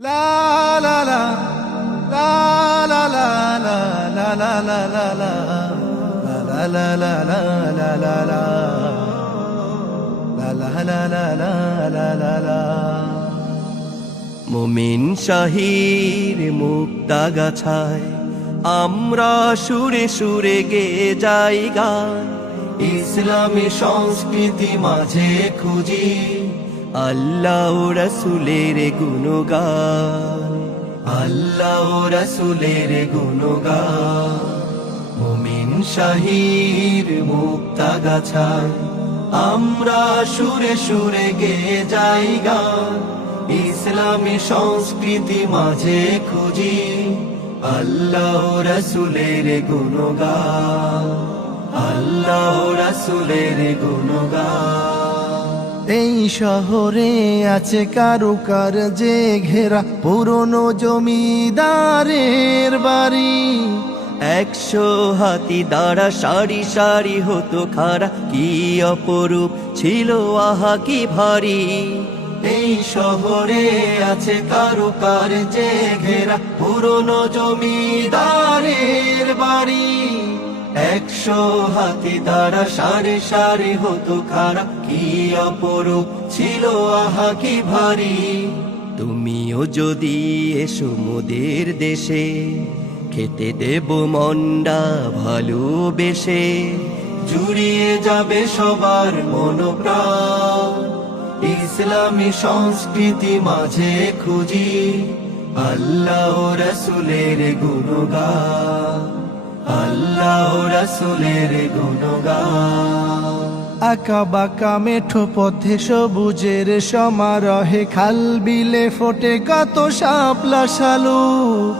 La la la la la la la la la la la la la la la la la la la la. মুমিন শাহীর মুক্তাগাছায় আমরা সুরে সুরে গেয়ে যাই গান, ইসলামী সংস্কৃতি মাঝে খুঁজি আল্লাহ রাসূলের গুণগান, আল্লাহ রাসূলের গুণগান। মুমিন শাহীর মুক্তাগাছায় আমরা সুরে সুরে গেয়ে যাই গান, ইসলামী সংস্কৃতি মাঝে খুঁজি আল্লাহ রাসূলের গুণগান, আল্লাহ রাসূলের গুণগান। এই শহরে আছে কারুকার্যে ঘেরা পুরনো জমিদারের বাড়ি, 100 হাতি দ্বারা সারি সারি হতো খাড়া, কি অপরূপ ছিল আহা কি ভারী। এই শহরে আছে কারুকার্যে ঘেরা পুরনো জমিদারের বাড়ি, 100 হাতি দ্বারা সারি সারি হতো খাড়া, কি অপরূপ ছিল আহা কি ভারী। তুমিও যদি এসো মোদের দেশে, খেতে দেব মন্ডা ভালোবেসে, জুড়িয়ে যাবে সবার মনোপ্রাণ, ইসলামী সংস্কৃতি মাঝে খুঁজি আল্লাহ রাসূলের গুণগান, আল্লাহ রাসূলের গুণগান। আঁকা বাঁকা মেঠো পথে সবুজের সমারোহে খাল বিলে ফোটে কত শাপলা শালুক,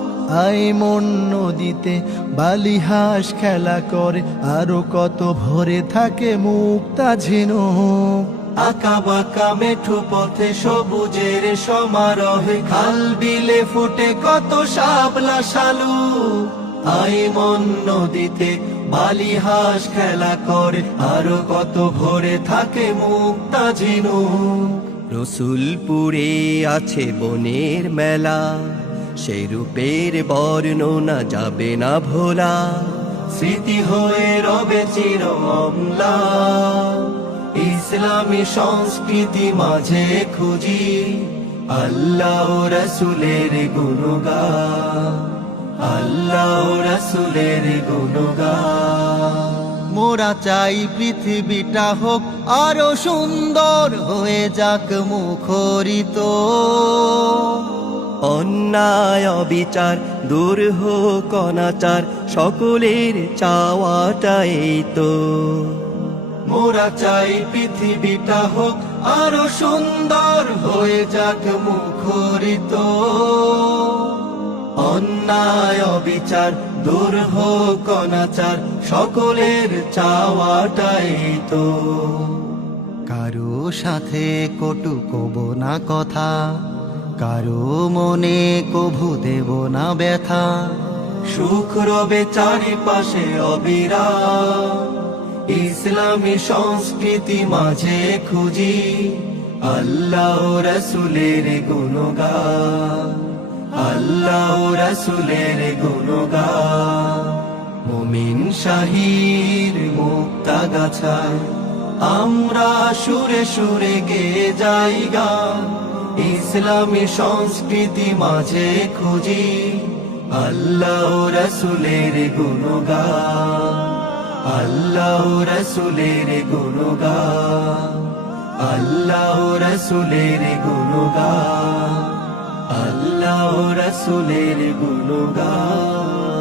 আইমন নদীতে বালিহাঁস খেলা করে, আরো কত ভরে থাকে মুক্তা ঝিনুক। আঁকা বাঁকা মেঠো পথে সবুজের সমারোহে খাল বিলে ফুটে কত শাপলা শালুক, আইমন নদীতে বালিহাঁস খেলা করে, আরো কত ভরে থাকে মুক্তা ঝিনুক। রসুলপুরে আছে বনের মেলা, সেই রূপের বর্ণনা যাবে না ভোলা, স্মৃতি হয়ে রবে চির অম্লান, ইসলামী সংস্কৃতি মাঝে খুঁজি আল্লাহ রাসূলের গুণগান, আল্লাহ রাসূলের গুণগান। মোরা চাই পৃথিবীটা হোক আরো সুন্দর, হয়ে যাক মুখরিত, অন্যায় অবিচার দূর হোক অনাচার, সকলের চাওয়াটাই তো। মোরা চাই পৃথিবীটা হোক আরো সুন্দর, হয়ে যাক মুখরিত, অন্যায় অবিচার দূর হোক অনাচার, সকলের চাওয়াটাই তো। কারো সাথে কটু কব না কথা, কারো মনে কভু দেব না ব্যথা, সুখ রবে চারিপাশে অবিরাম, ইসলামী সংস্কৃতি মাঝে খুঁজি আল্লাহ রাসূলের গুণগান, আল্লাহ রাসূলের গুণগান। মুমিন শাহীর মুক্তাগাছায় আমরা সুরে সুরে গেয়ে যাই গান, ইসলামী সংস্কৃতি মাঝে খুঁজি আল্লাহ রাসূলের গুণগান, আল্লাহ রাসূলের গুণগান, আল্লাহ রাসূলের গুণগান, আল্লাহ রাসূলের গুণগান।